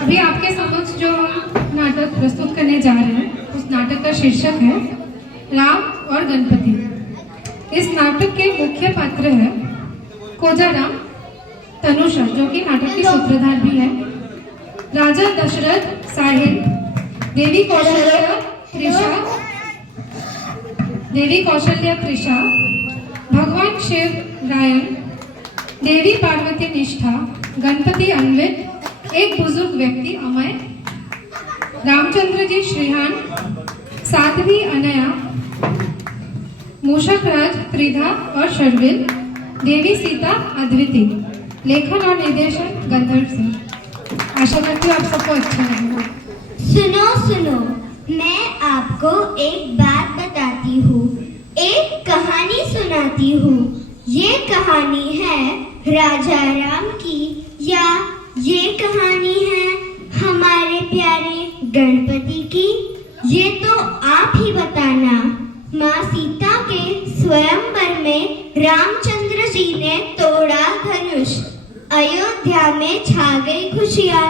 अभी आपके समक्ष जो हम नाटक प्रस्तुत करने जा रहे हैं उस नाटक का शीर्षक है राम और गणपति। इस नाटक के मुख्य पात्र है कोजाराम तनुषा जो कि नाटक की सूत्रधार भी है, राजा दशरथ साहिल, देवी कौशल्या त्रिशा, भगवान शिव रायन, देवी पार्वती निष्ठा, गणपति अन्वित, एक बुजुर्ग व्यक्ति अमय, रामचंद्र जी श्रीहान, साध्वी अनया, मूषक राज त्रिधा और शर्विल, देवी सीता अद्वितीय। लेखन और निर्देशन गंधर्व सिंह। आशा करती हूँ आप सबको अच्छा लगेगा। सुनो सुनो, मैं आपको एक बात बताती हूँ, एक कहानी सुनाती हूँ। ये कहानी है राजा राम की या ये कहानी है हमारे प्यारे गणपति की? ये तो आप ही बताना। माँ सीता के स्वयंवर में रामचंद्र जी ने तोड़ा धनुष, अयोध्या में छा गई खुशियाँ।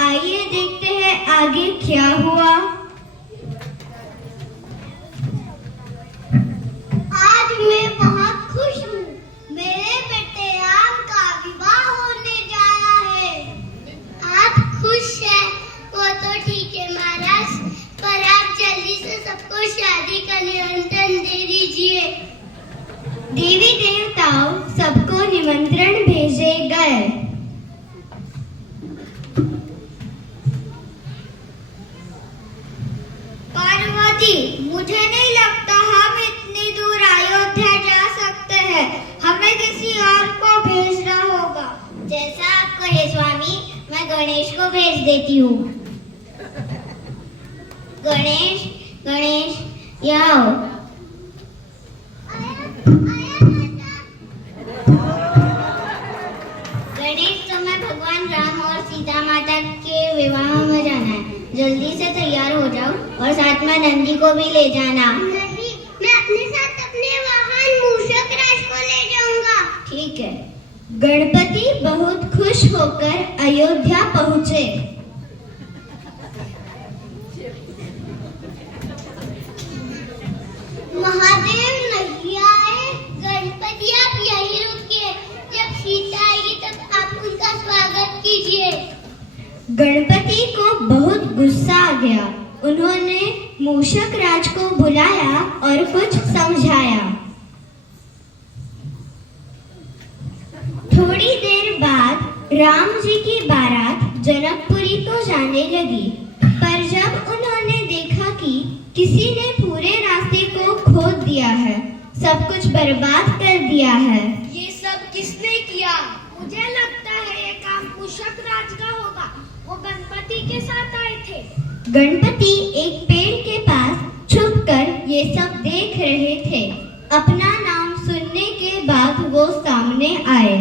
आइए देखते हैं आगे क्या हुआ। आज मैं बहुत खुश हूँ, मेरे बेटे राम का विवाह होने जा रहा है। आप खुश हैं? वो तो ठीक है महाराज, पर आप जल्दी से सबको शादी का निमंत्रण दे दीजिए। देवी देवताओं सबको निमंत्रण भेजे गए। पार्वती, मुझे नहीं लगता हम इतनी दूर अयोध्या जा सकते हैं, हमें किसी और को भेजना होगा। जैसा आप कहे स्वामी, मैं गणेश को भेज देती हूँ। गणेश, गणेश, यहाँ आओ। गणेश, तुम्हें भगवान राम और सीता माता के विवाह में जाना है। जल्दी से तैयार हो जाओ और साथ में नंदी को भी ले जाना। नहीं, मैं अपने साथ अपने वाहन मूषक राज को ले जाऊंगा। ठीक है। गणपति बहुत खुश होकर अयोध्या पहुँचे। महादेव नहीं आए, गणपति आप यहीं रुकिए, जब सीता आएगी तब आप उनका स्वागत कीजिए। गणपति को बहुत गुस्सा आ गया। उन्होंने मूषक राज को बुलाया और कुछ समझाया। थोड़ी देर बाद राम जी की बारात जनकपुरी को जाने लगी, पर जब उन्होंने देखा कि किसी ने पूरे रास्ते को खोद दिया है, सब कुछ बर्बाद कर दिया है। ये सब किसने किया? मुझे लगता है ये काम मूषक राज का होगा। वो गणपति के साथ आए थे। गणपति एक पेड़ के पास छुपकर ये सब देख रहे थे। अपना नाम सुनने के बाद वो सामने आए।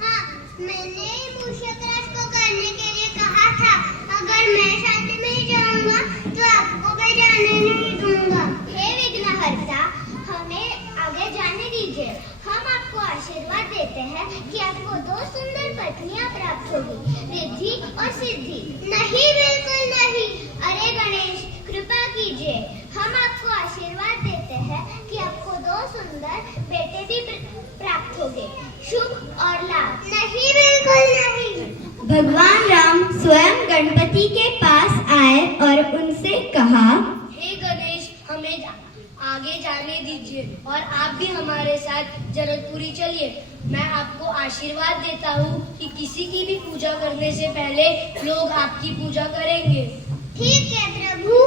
हाँ, मैंने मूषक राज को करने के लिए कहा था। अगर मैं साथ में जाऊंगा तो आपको मैं जाने नहीं दूंगा। हे विघ्नहर्ता, हमें आगे जाने दीजिए। हम आपको आशीर्वाद देते हैं कि आपको 2 सुंदर पत्नियां प्राप्त होगी, रिद्धि और सिद्धि। नहीं, बिल्कुल नहीं। अरे गणेश, कृपा कीजिए। हम आपको आशीर्वाद देते हैं कि आपको 2 सुंदर बेटे भी प्राप्त होंगे, शुभ और लाभ। नहीं, बिल्कुल नहीं। भगवान राम स्वयं गणपति के पास आए और उनसे कहा, हे गणेश, हमें आगे जाने दीजिए और आप भी हमारे साथ जनकपुरी चलिए। मैं आपको आशीर्वाद देता हूँ कि किसी की भी पूजा करने से पहले लोग आपकी पूजा करेंगे। ठीक है प्रभु।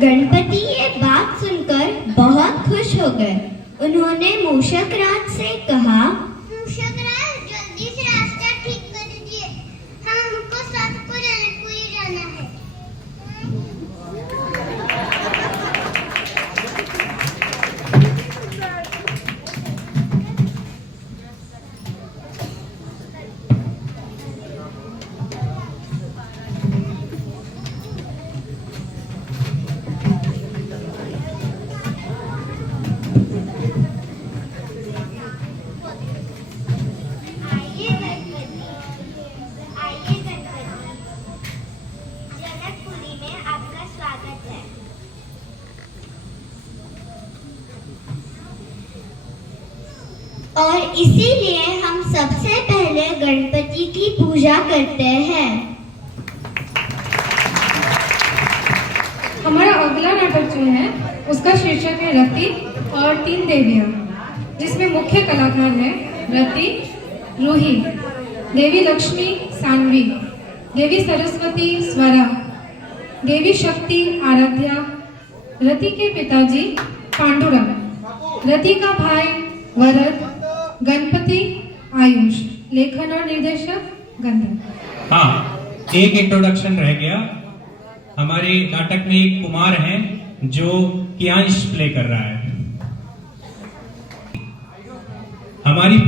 गणपति ये बात सुनकर बहुत खुश हो गए। उन्होंने मूषक राज से कहा, मूषक राज, जल्दी से रास्ता ठीक कर दीजिए। हमको सबको जनकपुरी जाना है। जनकपुरी में आपका स्वागत है। और इसीलिए हम सबसे पहले गणपति की पूजा करते हैं। हमारा अगला नाटक जो है उसका शीर्षक है रति और 3 देवियां, जिसमें मुख्य कलाकार हैं रति, रूही, देवी लक्ष्मी सान्वी, देवी सरस्वती स्वरा, देवी शक्ति आराध्या, रति के पिताजी पांडुरंग, रति का भाई वरद, गणपति आयुष, लेखन और निर्देशक गंधर्व। हाँ, एक इंट्रोडक्शन रह गया। हमारे नाटक में एक कुमार हैं जो कियांश प्ले कर रहा है। हमारी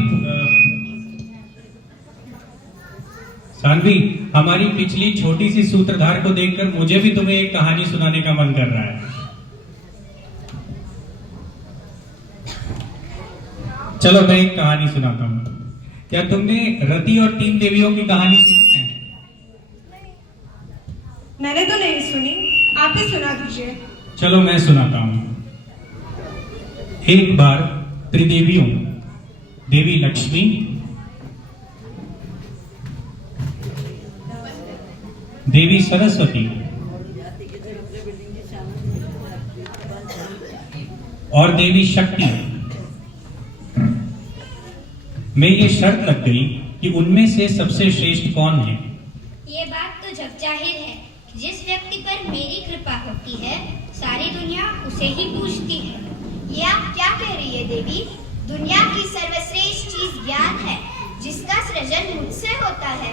सान्वी, हमारी पिछली छोटी सी सूत्रधार को देखकर मुझे भी तुम्हें एक कहानी सुनाने का मन कर रहा है। चलो मैं एक कहानी सुनाता हूँ। क्या तुमने रति और 3 देवियों की कहानी सुनी है? मैंने तो नहीं सुनी, आप ही सुना दीजिए। चलो मैं सुनाता हूँ। एक बार त्रिदेवियों, देवी लक्ष्मी, देवी सरस्वती और देवी शक्ति में ये शर्त लग गई कि उनमें से सबसे श्रेष्ठ कौन है। ये बात तो जग जाहिर है कि जिस व्यक्ति पर मेरी कृपा होती है, सारी दुनिया उसे ही पूजती है। ये आप क्या कह रही है देवी? दुनिया की सर्वश्रेष्ठ चीज ज्ञान है, जिसका सृजन मुझसे होता है।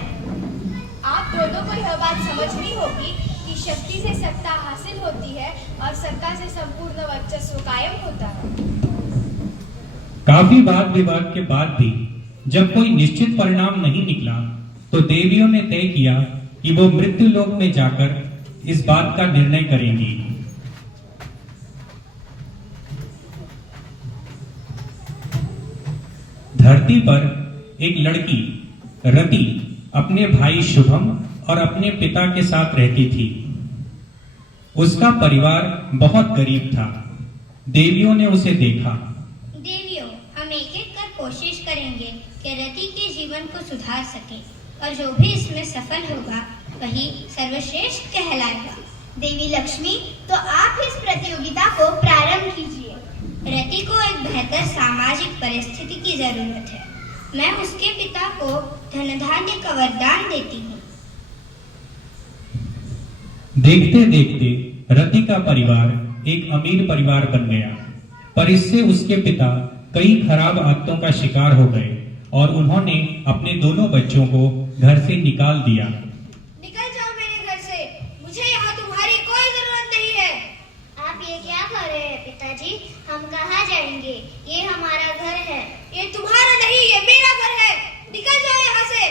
आप दोनों को यह बात समझनी होगी कि शक्ति से सत्ता हासिल होती है और सत्ता से संपूर्ण वर्चस्व कायम होता है। काफी वाद विवाद के बाद भी जब कोई निश्चित परिणाम नहीं निकला, तो देवियों ने तय किया कि वो मृत्यु लोक में जाकर इस बात का निर्णय करेंगी। धरती पर एक लड़की रति अपने भाई शुभम और अपने पिता के साथ रहती थी। उसका परिवार बहुत गरीब था। देवियों ने उसे देखा। देवियों, हम एक एक कर कोशिश करेंगे कि रति के जीवन को सुधार सके, और जो भी इसमें सफल होगा वही सर्वश्रेष्ठ कहलाएगा। देवी लक्ष्मी, तो आप इस प्रतियोगिता को प्रारंभ कीजिए। रति को एक बेहतर सामाजिक परिस्थिति की जरूरत है। मैं उसके पिता को धन धान्य का वरदान देती हूँ। देखते देखते रति का परिवार एक अमीर परिवार बन गया, पर इससे उसके पिता कई खराब आदतों का शिकार हो गए और उन्होंने अपने दोनों बच्चों को घर से निकाल दिया। निकल जाओ मेरे घर से, मुझे यहाँ तुम्हारी कोई जरूरत नहीं है। आप ये क्या कर रहे हैं पिताजी? हम कहाँ जाएंगे? ये हमारा घर है। ये तुम्हारा नहीं, ये मेरा घर है। निकल जाओ यहाँ से।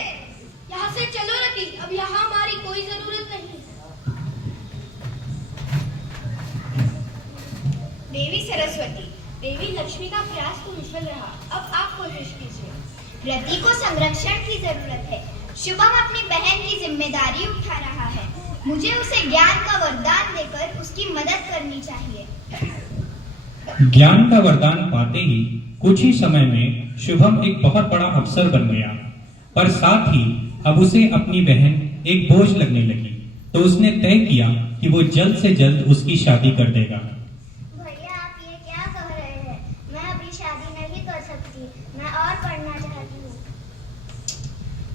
यहाँ से चलो रति, अब यहाँ हमारी कोई जरूरत नहीं। देवी सरस्वती, देवी लक्ष्मी का प्रयास तो विफल रहा, अब आप कोशिश कीजिए। रति को संरक्षण की जरूरत है। शुभम अपनी बहन की जिम्मेदारी उठा रहा है। मुझे उसे ज्ञान का वरदान देकर उसकी मदद करनी चाहिए। ज्ञान का वरदान पाते ही कुछ ही समय में शुभम एक बहुत बड़ा अफसर बन गया, पर साथ ही अब उसे अपनी बहन एक बोझ लगने लगी। तो उसने तय किया कि वो जल्द से जल्द उसकी शादी कर देगा। भैया आप ये क्या कह रहे हैं? मैं अभी शादी नहीं कर सकती। मैं और पढ़ना चाहती हूँ।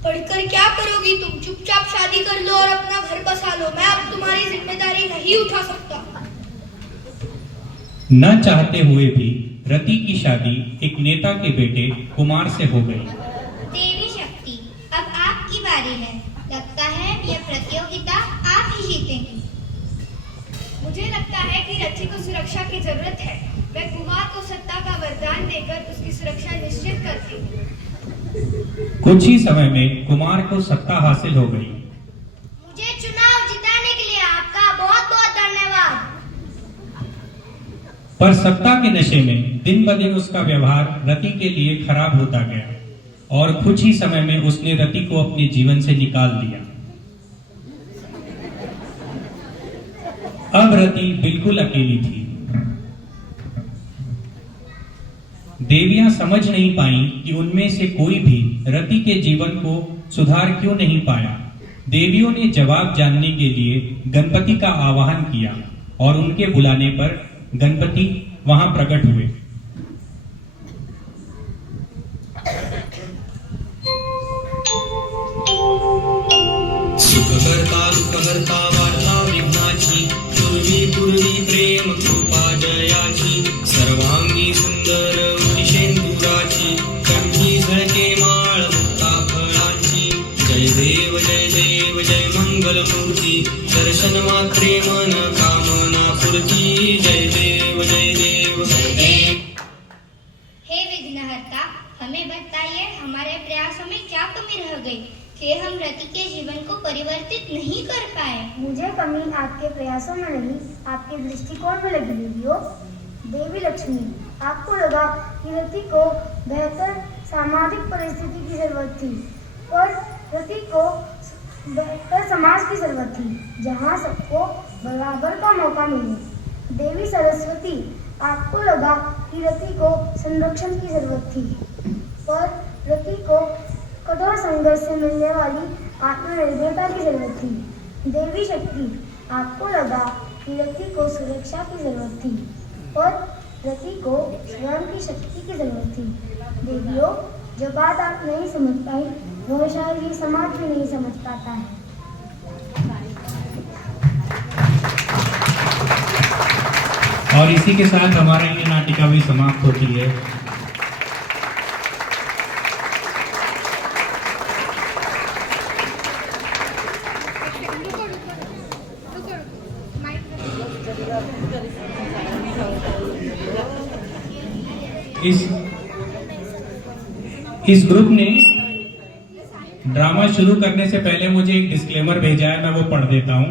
पढ़कर क्या करोगी तुम? चुपचाप शादी कर लो और अपना घर बसा लो। मैं अब तुम्हारी जिम्मेदारी नहीं उठा सकता। न चाहते हुए भी रति की शादी एक नेता के बेटे कुमार से हो गई। देवी शक्ति, अब आपकी बारी है। लगता है यह प्रतियोगिता आप ही जीतेंगी। मुझे लगता है कि रति को सुरक्षा की जरूरत है। मैं कुमार को सत्ता का वरदान देकर उसकी सुरक्षा निश्चित करती हूँ। कुछ ही समय में कुमार को सत्ता हासिल हो गई। मुझे चुनाव जिताने के लिए आपका बहुत बहुत धन्यवाद। पर सत्ता के नशे में दिन ब दिन उसका व्यवहार रति के लिए खराब होता गया और कुछ ही समय में उसने रति को अपने जीवन से निकाल दिया। अब रति बिल्कुल अकेली थी। देवियां समझ नहीं पाई कि उनमें से कोई भी रति के जीवन को सुधार क्यों नहीं पाया। देवियों ने जवाब जानने के लिए गणपति का आवाहन किया और उनके बुलाने पर गणपति वहां प्रकट हुए। सुखकर्ता दुःखहर्ता वार्ता विघ्नाची पूर्वी प्रेम कृपा जयाची सर्वांगी सुंदर उदिशेंदुराची कंठी झळके माळ मुक्ता फळाची जय देव जय मंगलमूर्ती दर्शन मात्रे मन कामना पूर्ती जय देव जय देव जय देव। हे विघ्नहर्ता, हमें बताइए हमारे प्रयासों में क्या कमी रह गई कि हम रति के जीवन को परिवर्तित नहीं कर पाए। मुझे कमी आपके प्रयासों में नहीं, आपके दृष्टिकोण में लगी देवियों। देवी लक्ष्मी, आपको लगा कि रति को बेहतर सामाजिक परिस्थिति की जरूरत थी, पर रति को बेहतर समाज की जरूरत थी जहां सबको बराबर का मौका मिले। देवी सरस्वती, आपको लगा कि रति को संरक्षण की जरूरत थी, पर रति को कठोर संघर्ष से मिलने वाली आत्मनिर्भरता की जरूरत थी। देवी शक्ति, आपको लगा कि रति को सुरक्षा की जरूरत थी, पर रति को स्वयं की शक्ति की जरूरत थी। देवियों, जो बात आप नहीं समझ पाई वह शायद ये समाज भी नहीं समझ पाता है। और इसी के साथ हमारा ये नाटिका भी समाप्त होती है। इस ग्रुप ने ड्रामा शुरू करने से पहले मुझे एक डिस्क्लेमर भेजा है, मैं वो पढ़ देता हूं।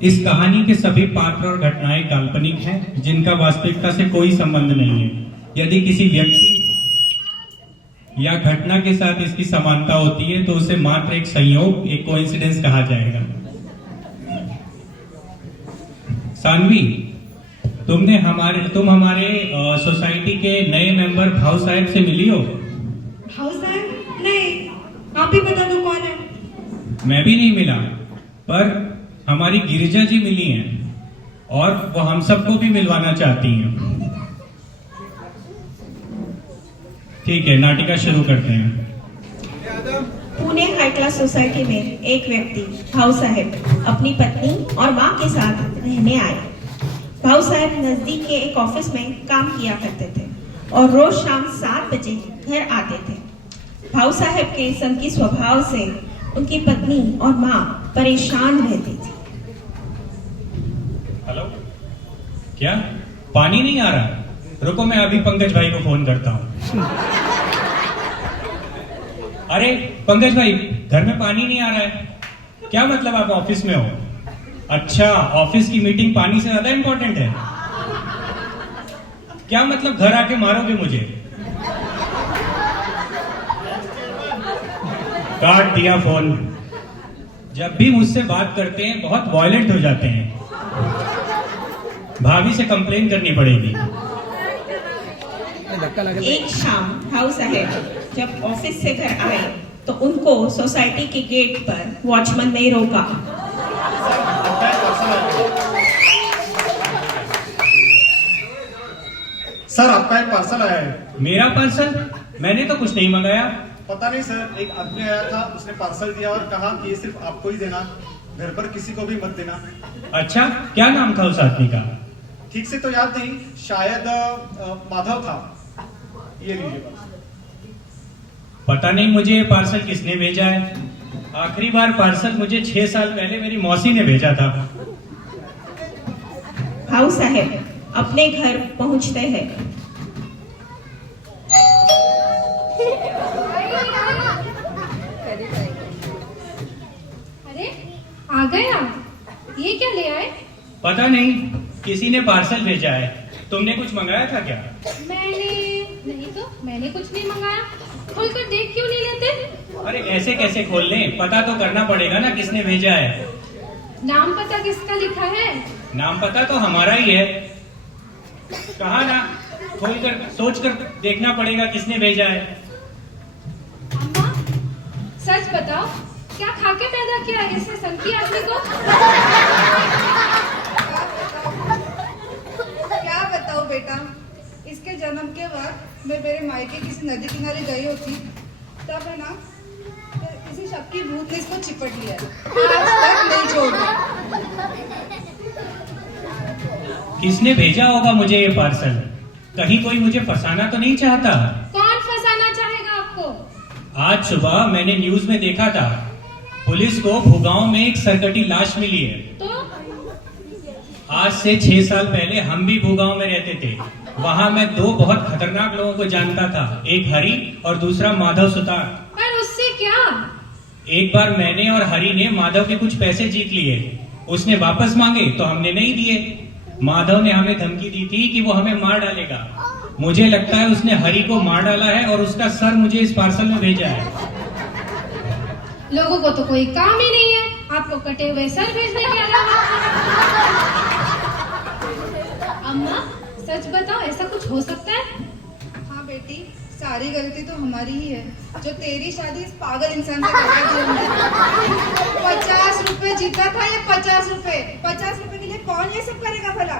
इस कहानी के सभी पात्र और घटनाएं काल्पनिक हैं, जिनका वास्तविकता से कोई संबंध नहीं है। यदि किसी व्यक्ति या घटना के साथ इसकी समानता होती है तो उसे मात्र एक संयोग, एक कोइंसिडेंस कहा जाएगा। सानवी, तुम हमारे सोसाइटी के नए मेंबर भाव साहब से मिली हो? भाव साहब? नहीं, आप ही बता दो कौन है। मैं भी नहीं मिला, पर हमारी गिरिजा जी मिली हैं और वो हम सबको भी मिलवाना चाहती हैं। ठीक है, नाटिका शुरू करते हैं। पुणे हाई क्लास सोसाइटी में एक व्यक्ति भाऊ साहब अपनी पत्नी और मां के साथ रहने आए। भाऊ साहब नजदीक के एक ऑफिस में काम किया करते थे और रोज शाम 7 बजे घर आते थे। भाऊ साहब के संकी स्वभाव से उनकी पत्नी और मां परेशान रहती थी। हेलो, क्या पानी नहीं आ रहा? रुको, मैं अभी पंकज भाई को फोन करता हूँ। अरे पंकज भाई, घर में पानी नहीं आ रहा है। क्या मतलब आप ऑफिस में हो? अच्छा, ऑफिस की मीटिंग पानी से ज्यादा इंपॉर्टेंट है? क्या मतलब घर आके मारोगे मुझे? काट दिया फोन। जब भी मुझसे बात करते हैं बहुत वॉयलेंट हो जाते हैं। भाभी से कंप्लेन करनी पड़ेगी। एक शाम भाऊ साहब जब ऑफिस से घर आए तो उनको सोसाइटी के गेट पर वॉचमैन ने रोका। सर, आपका एक पार्सल आया है। मेरा पार्सल? मैंने तो कुछ नहीं मंगाया। पता नहीं सर, एक आदमी आया था, उसने पार्सल दिया और कहा कि ये सिर्फ आपको ही देना, घर पर किसी को भी मत देना। अच्छा, क्या नाम था उस आदमी का? ठीक से तो याद नहीं, शायद माधव था। ये लीजिए बस। पता नहीं मुझे ये पार्सल किसने भेजा है। आखिरी बार पार्सल मुझे 6 साल पहले मेरी मौसी ने भेजा था। भाऊ साहब अपने घर पहुंचते हैं। अरे आ गए आप? ये क्या ले आए? पता नहीं, किसी ने पार्सल भेजा है। तुमने कुछ मंगाया था क्या? मैंने कुछ नहीं मंगाया। खोलकर देख क्यों नहीं लेते? अरे ऐसे कैसे खोल लें? पता तो करना पड़ेगा ना किसने भेजा है। नाम पता किसका लिखा है? नाम पता तो हमारा ही है। कहा ना, खोलकर सोचकर देखना पड़ेगा किसने भेजा है। अम्मा, सच बताओ, क्या खाके पैदा किया है इसने संकी आदमी को? क्या बताओ बेटा, इसके जन्म के बाद मैं मेरे मायके किसी नदी किनारे गई होती, तब है ना किसी शक की भूत ने इसको चिपट लिया। आज तक नहीं छोड़ा। किसने भेजा होगा मुझे ये पार्सल? कहीं कोई मुझे फंसाना तो नहीं चाहता? कौन फंसाना चाहेगा आपको? आज सुबह मैंने न्यूज में देखा था, पुलिस को भूगांव में एक सरकटी लाश मिली है। तो आज से 6 साल पहले हम भी भूगांव में रहते थे। वहाँ मैं 2 बहुत खतरनाक लोगों को जानता था, एक हरि और दूसरा माधव सुतार। पर उससे क्या? एक बार मैंने और हरि ने माधव के कुछ पैसे जीत लिए। उसने वापस मांगे तो हमने नहीं दिए। माधव ने हमें धमकी दी थी कि वो हमें मार डालेगा। मुझे लगता है उसने हरि को मार डाला है और उसका सर मुझे इस पार्सल में भेजा है। लोगों को तो कोई काम ही नहीं है, आपको कटे हुए सर भेजने के अलावा। अम्मा, सच बताओ, ऐसा कुछ हो सकता है? हाँ बेटी, सारी गलती तो हमारी ही है, जो तेरी शादी इस पागल इंसान से करवा दी हमने। 50 रुपए जीता था ये 50 रुपए। 50 रुपए के लिए कौन ये सब करेगा भला?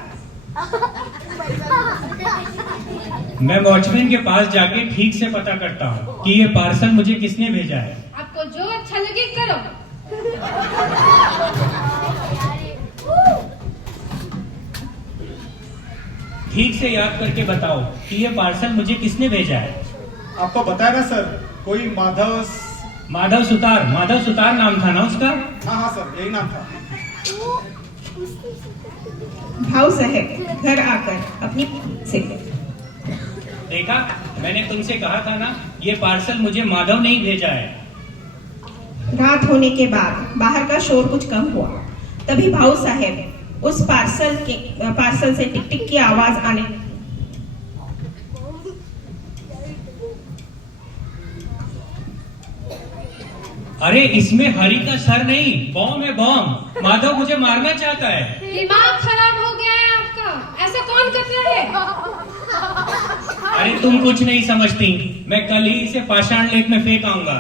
मैं वॉचमैन के पास जाके ठीक से पता करता हूँ कि ये पार्सल मुझे किसने भेजा है। आपको जो अच्छा लगे करो। ठीक से याद करके बताओ कि ये पार्सल मुझे किसने भेजा है। आपको बताया ना सर, कोई माधव सुतार। माधव सुतार नाम था ना उसका? हाँ सर, यही नाम था। भाऊ साहब घर आकर अपनी से देखा, मैंने तुमसे कहा था ना, ये पार्सल मुझे माधव ने ही भेजा है। रात होने के बाद बाहर का शोर कुछ कम हुआ। तभी भाऊ साहब उस पार्सल से टिक टिक की आवाज आने। अरे इसमें हरि का सर नहीं, बॉम्ब है, बॉम्ब। माधव मुझे मारना चाहता है। दिमाग खराब हो गया है आपका, ऐसा कौन कर रहा है? अरे तुम कुछ नहीं समझती, मैं कल ही इसे पाषाण लेक में फेंक आऊंगा।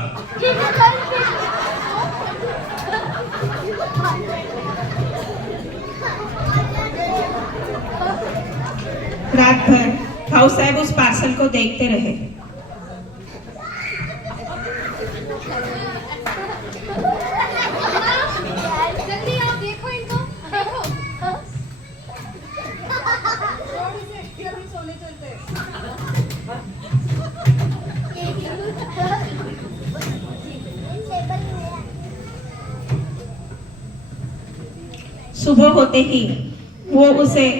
रात भर भाऊ साहब उस पार्सल को देखते रहे। जल्दी आओ, देखो इनको, देखो। फिर हम सोने चलते हैं। सुबह होते ही वो उसे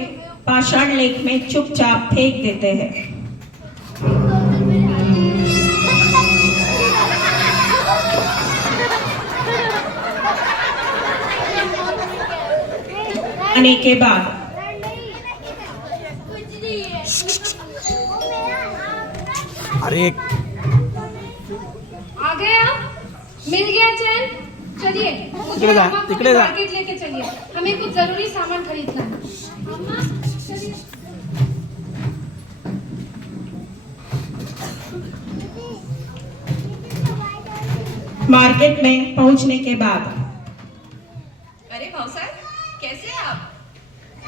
पाषाण लेक में चुपचाप फेंक देते हैं। आने के बाद आ गए आप? मिल गया चैन? चलिए मुझे अम्मा को मार्केट लेके चलिए, हमें कुछ जरूरी सामान खरीदना है। अम्मा चलिए। मार्केट में पहुंचने के बाद अरे भाऊ साहब, कैसे हैं आप?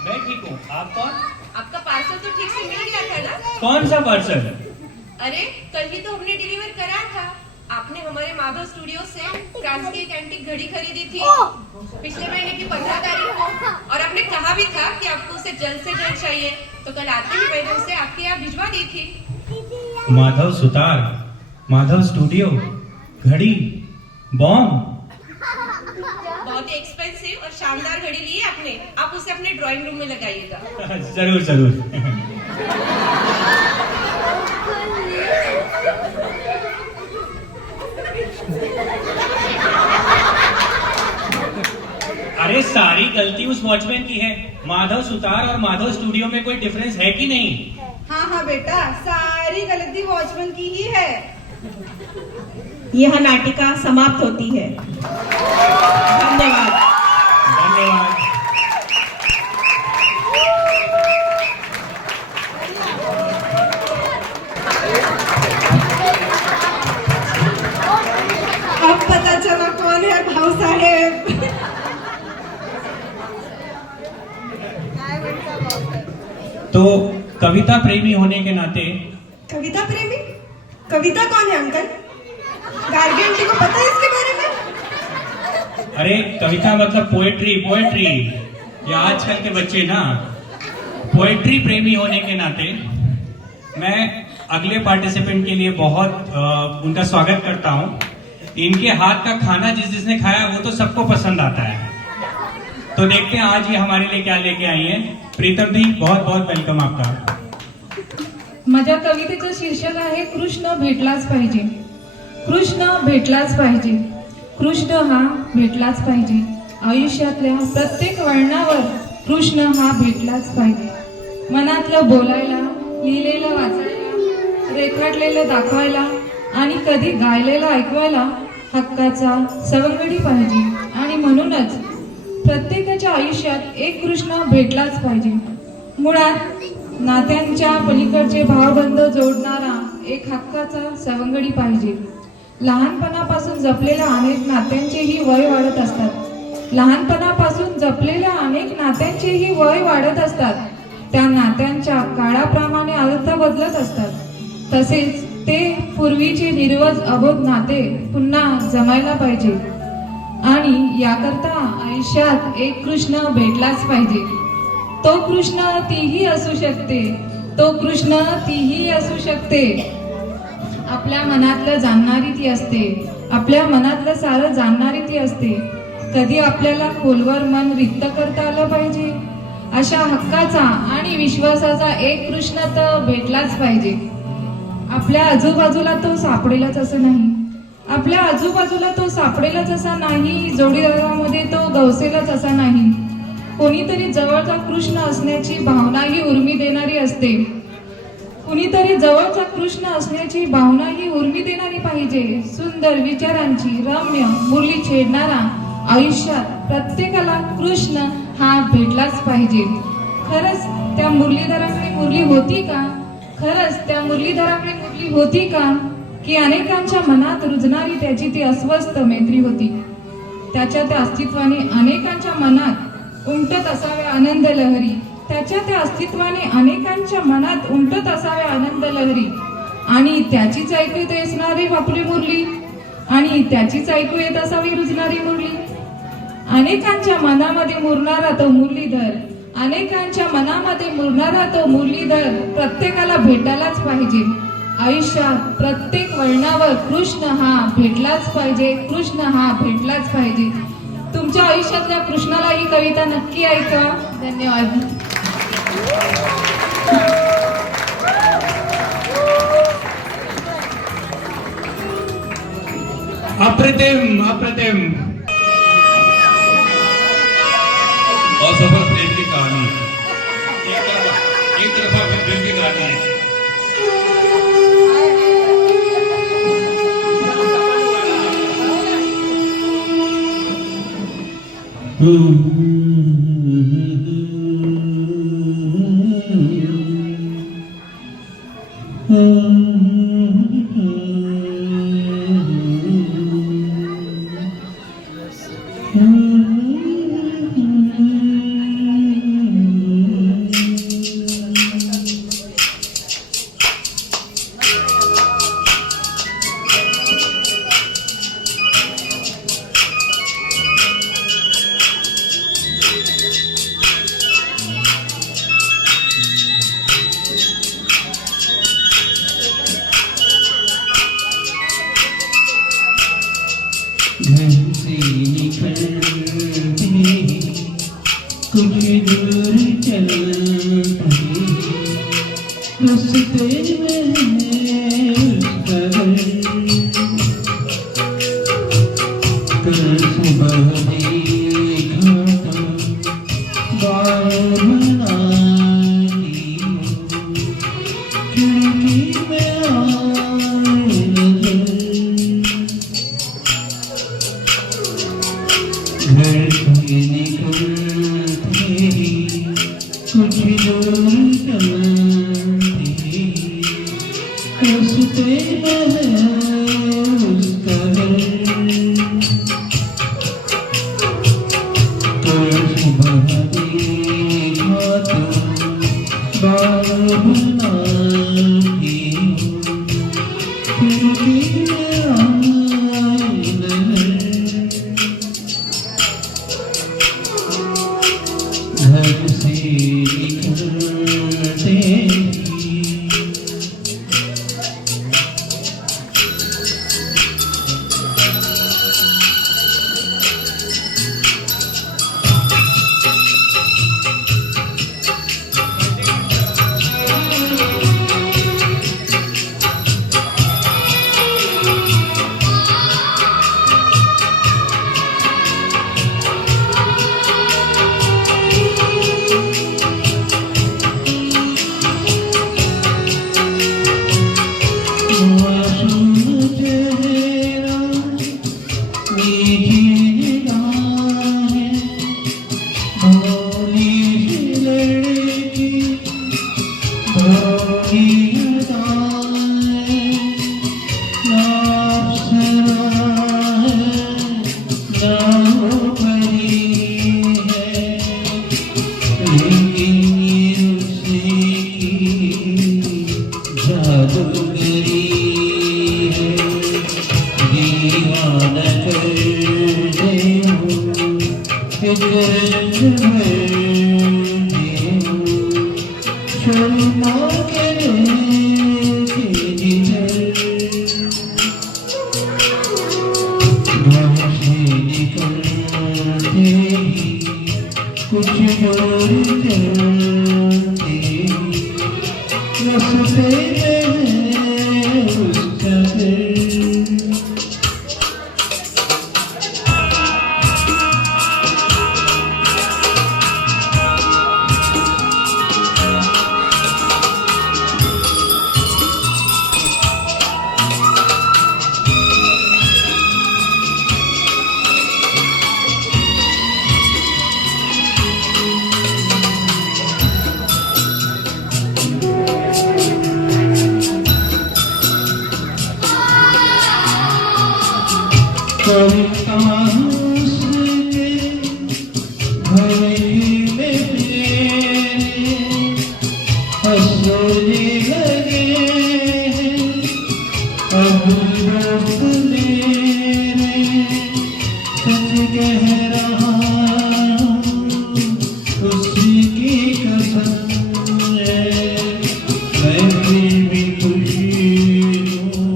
मैं ठीक हूँ, आप कौन? आपका पार्सल तो ठीक से मिल गया था ना? कौन सा पार्सल? अरे कल ही तो हमने डिलीवर करा था। आपने हमारे माधव स्टूडियो से फ्रांस की एक एंटीक घड़ी खरीदी थी पिछले महीने की 15 तारीख को, और आपने कहा भी था कि आपको उसे जल्द से जल्द चाहिए, तो कल आते ही मैंने उसे आपके यहाँ भिजवा दी थी। माधव सुतार, माधव स्टूडियो, घड़ी, बॉम्ब। बहुत ही एक्सपेंसिव और शानदार घड़ी ली है आपने। आप उसे अपने ड्राइंग रूम में लगाइएगा। जरूर जरूर। अरे सारी गलती उस वॉचमैन की है। माधव सुतार और माधव स्टूडियो में कोई डिफरेंस है कि नहीं? हाँ हाँ बेटा, सारी गलती वॉचमैन की ही है। यह नाटिका समाप्त होती है। धन्यवाद। धन्यवाद। अब पता चला कौन है भाऊ साहेब। तो कविता प्रेमी होने के नाते। कविता प्रेमी? कविता कौन है अंकल? गार्गी आंटी को पता है इसके बारे में? अरे कविता मतलब पोएट्री, पोएट्री। ये आजकल के बच्चे ना पोएट्री प्रेमी होने के नाते मैं अगले पार्टिसिपेंट के लिए बहुत उनका स्वागत करता हूँ। इनके हाथ का खाना जिसने खाया वो तो सबको पसंद आता है। तो देखते हैं आज ये हमारे लिए क्या लेके आई हैं। प्रीतम दी, बहुत बहुत वेलकम आपका। माझ्या कवितेचं शीर्षक आहे कृष्ण भेटलाच पाहिजे। कृष्ण भेटलाच पाहिजे। कृष्ण हा भेटलाच पाहिजे। आयुष्यातल्या प्रत्येक वळणावर कृष्ण हा भेटलाच पाहिजे। मनातलं बोलायला, लिहिलेलं वाचायला, रेखाटलेलं दाखवायला आणि कधी गायलेलं ऐकवायला हक्काचा सवंगडी पाहिजे। आणि म्हणूनच प्रत्येकाच्या आयुष्यात एक कृष्ण भेटलाच पाहिजे। मुळात नात्यांच्या पलीकडचे भावबंध जोडणारा एक हक्काचा सवंगडी पाहिजे। लहानपणापासून जपलेल्या अनेक नात्यांचेही वय वाढत असतात। लहानपणापासून जपलेल्या अनेक नात्यांचेही वय वाढत असतात। त्या नात्यांच्या काळाप्रमाणे अर्थ बदलत असतात। तसेच ते पूर्वीचे निर्वज अबोध नाते पुन्हा जमायला पाहिजे आणि याकरता आयुष्यात एक कृष्ण भेटलाच पाहिजे। तो कृष्ण तीही असू शकते, तो कृष्ण तीही असू शकते। आपल्या मनातलं जाणणारी ती असते, आपल्या मनातलं सारं जाणणारी ती असते। कधी आपल्याला खोलवर मन रिक्त करता आलं पाहिजे। अशा हक्काचा आणि विश्वासाचा एक कृष्ण तर भेटलाच पाहिजे। आपल्या आजूबाजूला तो सापडेलच असं नाही, आपल्या आजूबाजूला तो सापडेलच असा नाही, जोडीदारामध्ये तो गवसेलच असा नाही। कोणीतरी जवळचा कृष्ण असण्याची भावनाही उर्मी देणारी असते। कुणीतरी जवळचा कृष्ण असण्याची भावनाही उर्मी देणारी पाहिजे। सुंदर विचारांची रम्य मुरली छेडणारा आयुष्यात प्रत्येकाला कृष्ण हा भेटलाच पाहिजे। खरंच त्या मुरलीधराकडे मुरली होती का? खरंच त्या मुरलीधराकडे मुरली होती का? की अनेकांच्या मनात रुजणारी त्याची ती अस्वस्थ मैत्री होती। त्याच्या त्या अस्तित्वाने अनेकांच्या मनात उमटत असाव्या आनंद लहरी, त्याच्या त्या अस्तित्वाने अनेकांच्या मनात उमटत असावे आनंद लहरी, आणि त्याचीच ऐकू येत असणारी बापुली मुरली, आणि त्याचीच ऐकू येत असावी रुजणारी मुरली. अनेकांच्या मनामध्ये मुरणारा तो मुरलीधर, अनेकांच्या मनामध्ये मुरणारा तो मुरलीधर प्रत्येकाला भेटायलाच पाहिजे. आयुष्यात प्रत्येक वळणावर कृष्ण हा भेटलाच पाहिजे, कृष्ण हा भेटलाच पाहिजे. तुमच्या आयुष्यातल्या कृष्णाला ही कविता नक्की ऐका. धन्यवाद. अप्रतिम अप्रतिम. असफल प्रेम की कहानी, एक तरफा प्रेम की कहानी है. खोजने लगे हैं अब दोस्त मेरे, सच कह रहा उसकी कसम है, मैं फिर भी खुशी हूँ,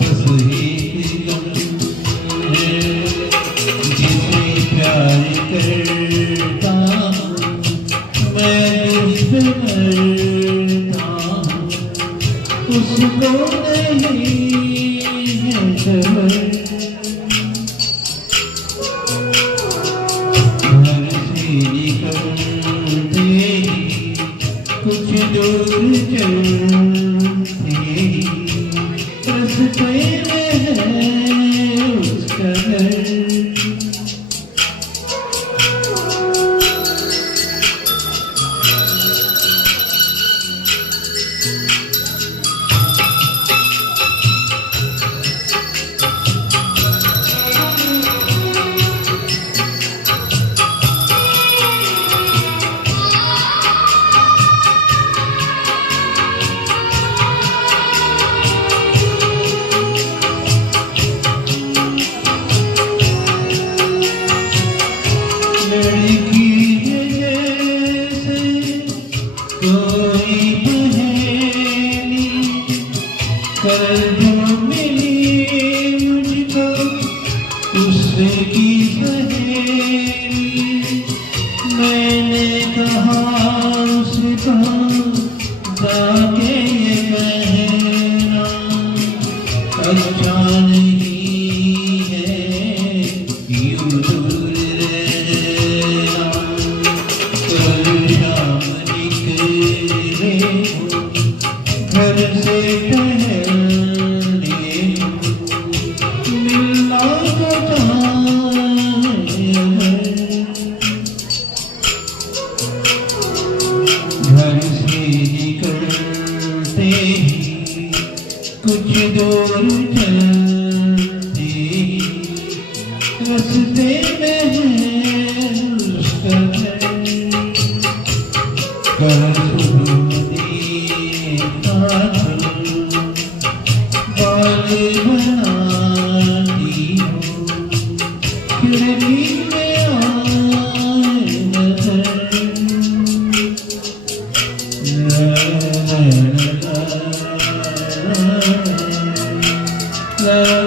बस एक गम है, जिसे प्यार करता हूँ मैं उससे मरता हूँ, उसको नहीं है खबर। घर से निकलते ही कुछ दूर चलते ही रास्ते में है उसका घर। लड़की जैसे कोई बहेली कर जो मिली मुझको उसकी सहेली, मैंने कहा उसको जाके ये कहना अच्छा नहीं है यूं दूर रहना। कल शाम निकले घर से टहलने, मिलना को चाहे घर से निकलते ही कुछ दूर चलते ही रास्ते में है उसका घर। बाल बनाती हो खिड़की में आए नजर, la la la la la